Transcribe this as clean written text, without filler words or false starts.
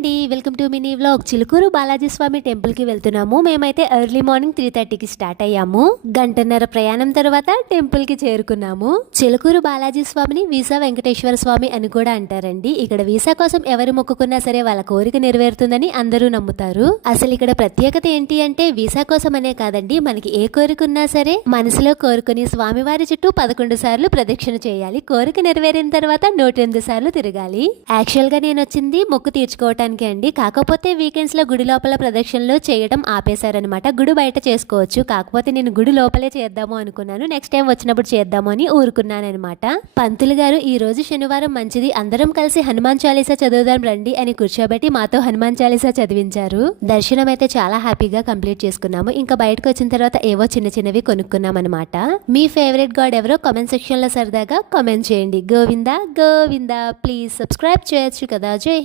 అండి, welcome to mini vlog. Chilukuru Balaji Swami temple కి వెళ్తున్నాము. మేమైతే ఎర్లీ మార్నింగ్ 3:30కి స్టార్ట్ అయ్యాము. గంటన్నర ప్రయాణం తర్వాత టెంపుల్ కి చేరుకున్నాము. చిలుకూరు బాలాజీ స్వామిని వీసా వెంకటేశ్వర స్వామి అని కూడా అంటారండి. ఇక్కడ వీసా కోసం ఎవరు మొక్కుకున్నా సరే వాళ్ళ కోరిక నెరవేరుతుందని అందరూ నమ్ముతారు. అసలు ఇక్కడ ప్రత్యేకత ఏంటి అంటే వీసా కోసం అనే కాదండి, మనకి ఏ కోరిక ఉన్నా సరే మనసులో కోరుకుని స్వామివారి చుట్టూ 11 సార్లు ప్రదక్షిణ చేయాలి. కోరిక నెరవేరిన తర్వాత 108 సార్లు తిరగాలి. యాక్చువల్ గా నేను వచ్చింది మొక్కు తీర్చుకోవటానికి అండి. కాకపోతే వీకెండ్స్ లో గుడి లోపల ప్రదక్షిణలు చేయడం ఆపేశారనమాట. గుడి బయట చేసుకోవచ్చు, కాకపోతే నేను గుడి లోపలే చేద్దాము అనుకున్నాను. నెక్స్ట్ టైం వచ్చినప్పుడు చేద్దాము అని ఊరుకున్నాను అనమాట. పంతులు గారు ఈ రోజు శనివారం మంచిది, అందరం కలిసి హనుమాన్ చాలీసా చదువుదాం రండి అని కూర్చోబెట్టి మాతో హనుమాన్ చాలీసా చదివించారు. దర్శనం అయితే చాలా హ్యాపీగా కంప్లీట్ చేసుకున్నాము. ఇంకా బయటకు వచ్చిన తర్వాత ఏవో చిన్న చిన్నవి కొనుక్కున్నాం అనమాట. మీ ఫేవరెట్ గాడ్ ఎవరో కామెంట్ సెక్షన్ లో సరదాగా కామెంట్ చేయండి. గోవిందా గోవిందా. ప్లీజ్ సబ్స్క్రైబ్ చేయొచ్చు కదా. జై